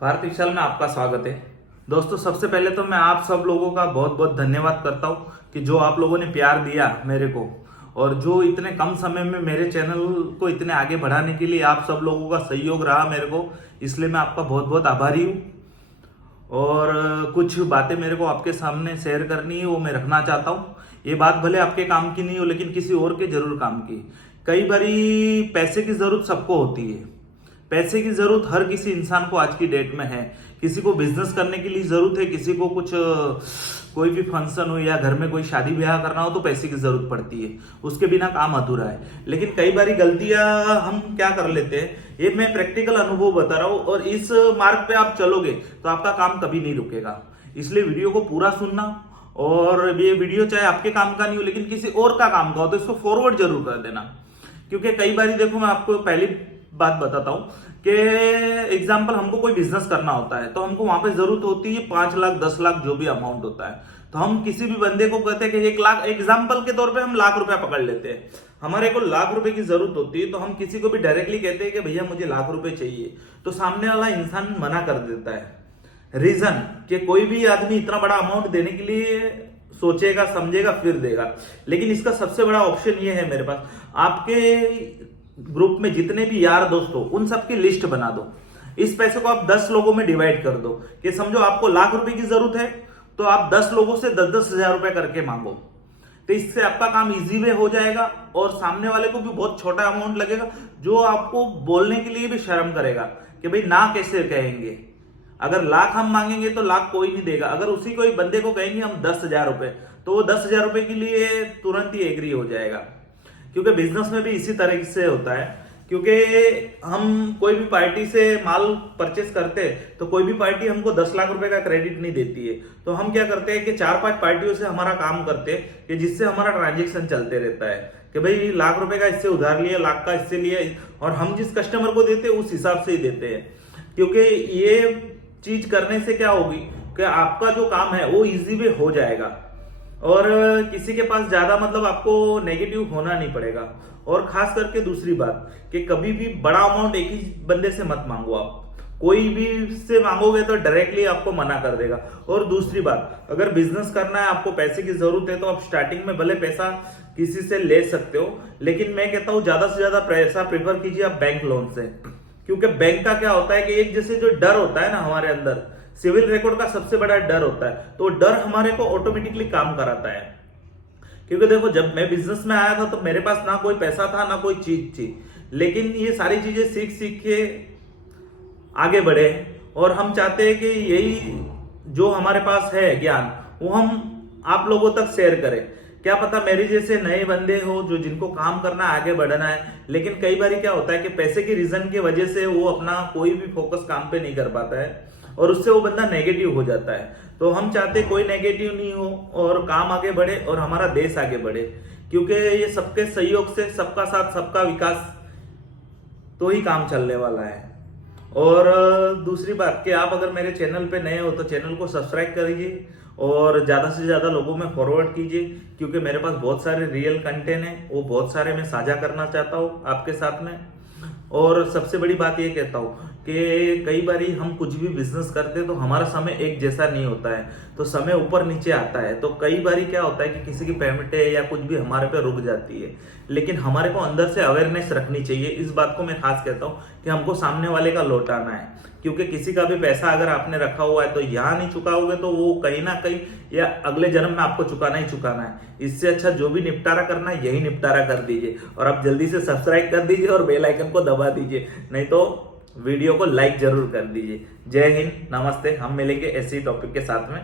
भारत विशाल में आपका स्वागत है। दोस्तों, सबसे पहले तो मैं आप सब लोगों का बहुत बहुत धन्यवाद करता हूँ कि जो आप लोगों ने प्यार दिया मेरे को, और जो इतने कम समय में मेरे चैनल को इतने आगे बढ़ाने के लिए आप सब लोगों का सहयोग रहा मेरे को, इसलिए मैं आपका बहुत बहुत आभारी हूँ। और कुछ बातें मेरे को आपके सामने शेयर करनी है, वो मैं रखना चाहता हूँ। ये बात भले आपके काम की नहीं हो, लेकिन किसी और के जरूर काम की। कई बारी पैसे की जरूरत सबको होती है। पैसे की जरूरत हर किसी इंसान को आज की डेट में है। किसी को बिजनेस करने के लिए जरूरत है, किसी को कुछ कोई भी फंक्शन हो या घर में कोई शादी ब्याह करना हो तो पैसे की जरूरत पड़ती है, उसके बिना काम अधूरा है। लेकिन कई बारी गलतियां हम क्या कर लेते हैं, ये मैं प्रैक्टिकल अनुभव बता रहा हूं, और इस मार्ग पे आप चलोगे तो आपका काम कभी नहीं रुकेगा। इसलिए वीडियो को पूरा सुनना, और ये वीडियो चाहे आपके काम का नहीं हो लेकिन किसी और का काम का हो तो इसको फॉरवर्ड जरूर कर देना। क्योंकि कई बारी देखो, मैं आपको पहली बात बताता हूं कि एग्जाम्पल हमको कोई बिजनेस करना होता है तो हमको वहां पे जरूरत होती है 5 लाख 10 लाख जो भी अमाउंट होता है। तो हम किसी भी बंदे को कहते हैं कि 1 लाख, एग्जाम्पल के तौर पे हम लाख रुपया पकड़ लेते हैं, हमारे को लाख रुपए की जरूरत होती है। तो हम किसी को भी डायरेक्टली कहते हैं कि भैया मुझे लाख रुपए चाहिए, तो सामने वाला इंसान मना कर देता है। रीजन कि कोई भी आदमी इतना बड़ा अमाउंट देने के लिए सोचेगा, समझेगा, फिर देगा। लेकिन इसका सबसे बड़ा ऑप्शन ये है मेरे पास, आपके ग्रुप में जितने भी यार दोस्त हो उन सबकी लिस्ट बना दो। इस पैसे को आप 10 लोगों में डिवाइड कर दो कि समझो आपको लाख रुपए की जरूरत है तो आप 10 लोगों से 10-10 हजार रुपए करके मांगो। तो इससे आपका काम इजी वे हो जाएगा और सामने वाले को भी बहुत छोटा अमाउंट लगेगा, जो आपको बोलने के लिए भी शर्म करेगा कि भाई ना कैसे कहेंगे। अगर लाख हम मांगेंगे तो लाख कोई नहीं देगा, अगर उसी कोई बंदे को कहेंगे हम 10,000 रुपए तो वो 10,000 रुपए के लिए तुरंत ही एग्री हो जाएगा। क्योंकि बिजनेस में भी इसी तरह से होता है। क्योंकि हम कोई भी पार्टी से माल परचेस करते हैं तो कोई भी पार्टी हमको 10 लाख रुपए का क्रेडिट नहीं देती है। तो हम क्या करते हैं कि 4-5 पार्टियों से हमारा काम करते हैं कि जिससे हमारा ट्रांजेक्शन चलते रहता है कि भाई लाख रुपए का इससे उधार लिया, लाख का इससे लिया, और हम जिस कस्टमर को देते हैं उस हिसाब से ही देते हैं। क्योंकि ये चीज करने से क्या होगी कि आपका जो काम है वो इजी वे हो जाएगा, और किसी के पास ज्यादा मतलब आपको नेगेटिव होना नहीं पड़ेगा। और खास करके दूसरी बात कि कभी भी बड़ा अमाउंट एक ही बंदे से मत मांगो। आप कोई भी से मांगोगे तो डायरेक्टली आपको मना कर देगा। और दूसरी बात, अगर बिजनेस करना है, आपको पैसे की जरूरत है, तो आप स्टार्टिंग में भले पैसा किसी से ले सकते हो, लेकिन मैं कहता हूं ज्यादा से ज्यादा पैसा प्रेफर कीजिए आप बैंक लोन से। क्योंकि बैंक का क्या होता है कि एक जैसे जो डर होता है ना हमारे अंदर, सिविल रिकॉर्ड का सबसे बड़ा डर होता है, तो डर हमारे को ऑटोमेटिकली काम कराता है। क्योंकि देखो, जब मैं बिजनेस में आया था तो मेरे पास ना कोई पैसा था ना कोई चीज थी, लेकिन ये सारी चीजें सीख सीख के आगे बढ़े। और हम चाहते हैं कि यही जो हमारे पास है ज्ञान वो हम आप लोगों तक शेयर करें। क्या पता मेरे जैसे नए बंदे हो जो जिनको काम करना है, आगे बढ़ना है, लेकिन कई बार क्या होता है कि पैसे के रीजन की वजह से वो अपना कोई भी फोकस काम पे नहीं कर पाता है और उससे वो बंदा नेगेटिव हो जाता है। तो हम चाहते कोई नेगेटिव नहीं हो और काम आगे बढ़े और हमारा देश आगे बढ़े। क्योंकि ये सबके सहयोग से, सबका साथ सबका विकास, तो ही काम चलने वाला है। और दूसरी बात कि आप अगर मेरे चैनल पे नए हो तो चैनल को सब्सक्राइब करिए और ज्यादा से ज्यादा लोगों में फॉरवर्ड कीजिए। क्योंकि मेरे पास बहुत सारे रियल कंटेंट है, वो बहुत सारे मैं साझा करना चाहता हूँ आपके साथ में। और सबसे बड़ी बात ये कहता हूँ कि कई बारी हम कुछ भी बिजनेस करते हैं तो हमारा समय एक जैसा नहीं होता है, तो समय ऊपर नीचे आता है। तो कई बारी क्या होता है कि किसी की पेमेंट है या कुछ भी हमारे पे रुक जाती है, लेकिन हमारे को अंदर से अवेयरनेस रखनी चाहिए। इस बात को मैं खास कहता हूँ कि हमको सामने वाले का लौटाना है। क्योंकि किसी का भी पैसा अगर आपने रखा हुआ है तो यहाँ नहीं चुकाओगे तो वो कहीं ना कहीं या अगले जन्म में आपको चुकाना ही चुकाना है। इससे अच्छा जो भी निपटारा करना है यही निपटारा कर दीजिए, और आप जल्दी से सब्सक्राइब कर दीजिए और बेल आइकन को दबा दीजिए, नहीं तो वीडियो को लाइक जरूर कर दीजिए। जय हिंद, नमस्ते। हम मिलेंगे ऐसे ही टॉपिक के साथ में।